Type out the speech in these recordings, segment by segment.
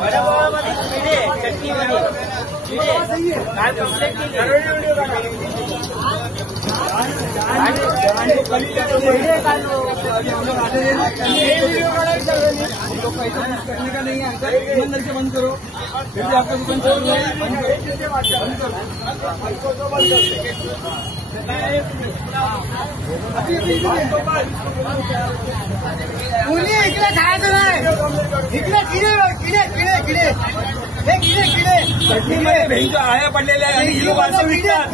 वडापावामध्ये किडे, चटणीमध्ये किडे, काय कंप्लेंट केली? करने का नहीं है, ईमानदारी से बंद करो। फिर भी आपका दुकान चल रहा है, बंद करो। इकडे खायचं नाही, इकडे किडे किडे किडे किडे हे किडे किडे चटणीमध्ये भेंडीच्या आळ्या पडलेल्या आहे आणि ही लोक असं विकतात।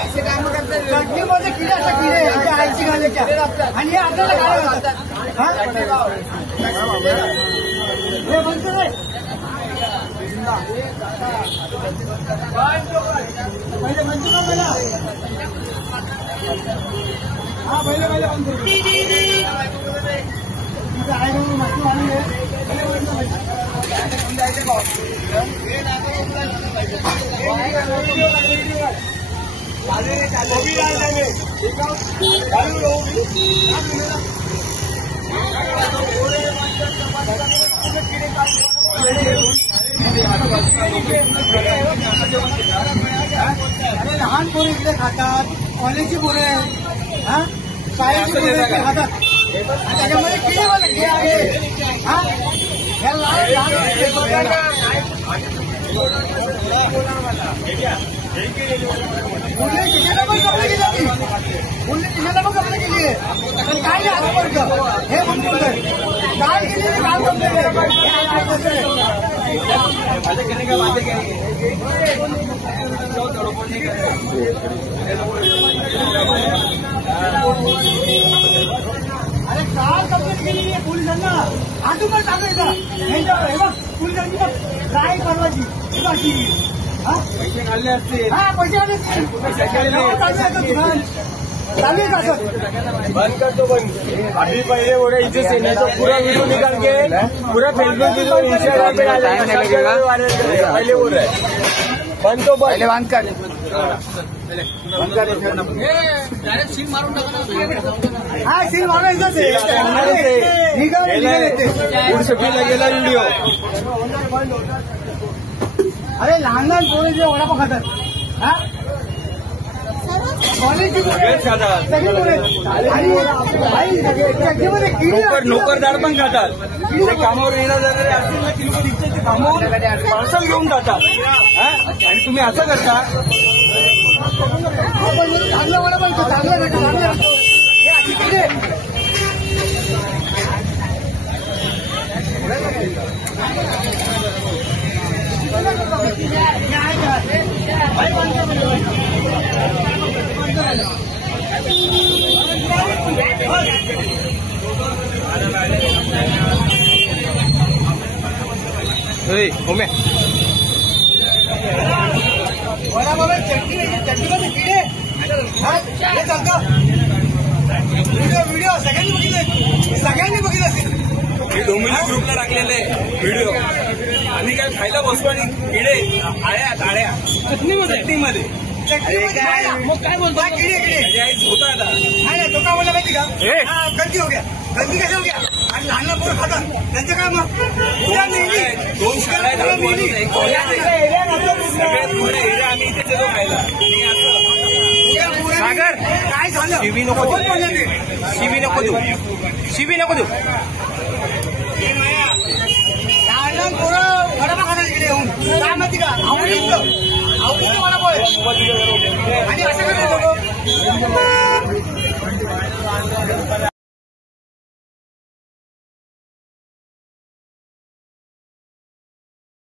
असे काम करतात, चटणीमध्ये किडे असतात, किडे आईची घालायच्या आणि हे आपल्याला काय घालतात? हे बंद करे, पहिले बंद करा पहिला। हा पहिले पहिले बंद करू। आहे म्हणून मस्त आणून दे। लहान पोरं इकडे खातात, कॉलेजची पोरं शाळेची पोरं इकडे खातात, त्याच्यामध्ये किडे वाले हे आहे। बोलले तिच्याला पण कपडे केली होती, बोलले तिच्याला पण कपडे केली आहे, पण काय नाही आजपर्यंत हे म्हणून बोलतोय काय केली काम करतोय। अरे काल कंप्लेंट केली आहे पोलिसांना, अजून पण चालू आहे का? हे बघ पोलिसांची काय परवाची पैसे काढले असतील, हा पैसे आले चालू आहे का सर? बंद करतो बंद। अभी पहले बोले इसे से नहीं तो पूरा वीडियो निकाल के पूरा फेसबुक वीडियो इंस्टाग्राम पे डालेगा, पहले बोल रहे बंद तो बंद, पहले बंद कर, बंद कर। डायरेक्ट सील मारून टाका, हा सील मारायचं लगेला व्हिडिओ। अरे लहान लहान पोरं जे वडापाव खातात, हा कॉलेजची नोकरदार पण खातात, ते कामावर येणार जाणारे असतील ना, ती लोक दिसते ते थांबवून पार्सल घेऊन जातात आणि तुम्ही असं करता। चांगलं वडापाव चांगलं भेटतं, चटणीमध्ये किडे व्हिडिओ सगळ्यांनी बघितले असतील, हे डोंबिवली ग्रुपला टाकलेले व्हिडिओ। आम्ही काय खायला बसतो आणि किडे आळ्या चटणीमध्ये मग काय बोलतो किडे किडे होता आता नाही तो काय बोलला माहिती का? गंदी हो गया, गंदी कशा हो गया, आणि लहान लहान पोरं खातात त्यांचं काय? मग दोन शाळा आम्ही इथे देतो खायला। सागर काय झालं? शिवी नको देऊ, शिवी नको देऊ, शिवी नको देऊ। लहान लहान पोरं वडापाव खातात इकडे येऊन, काय माहिती का? आवडीचं वडापाव आणि असं करतो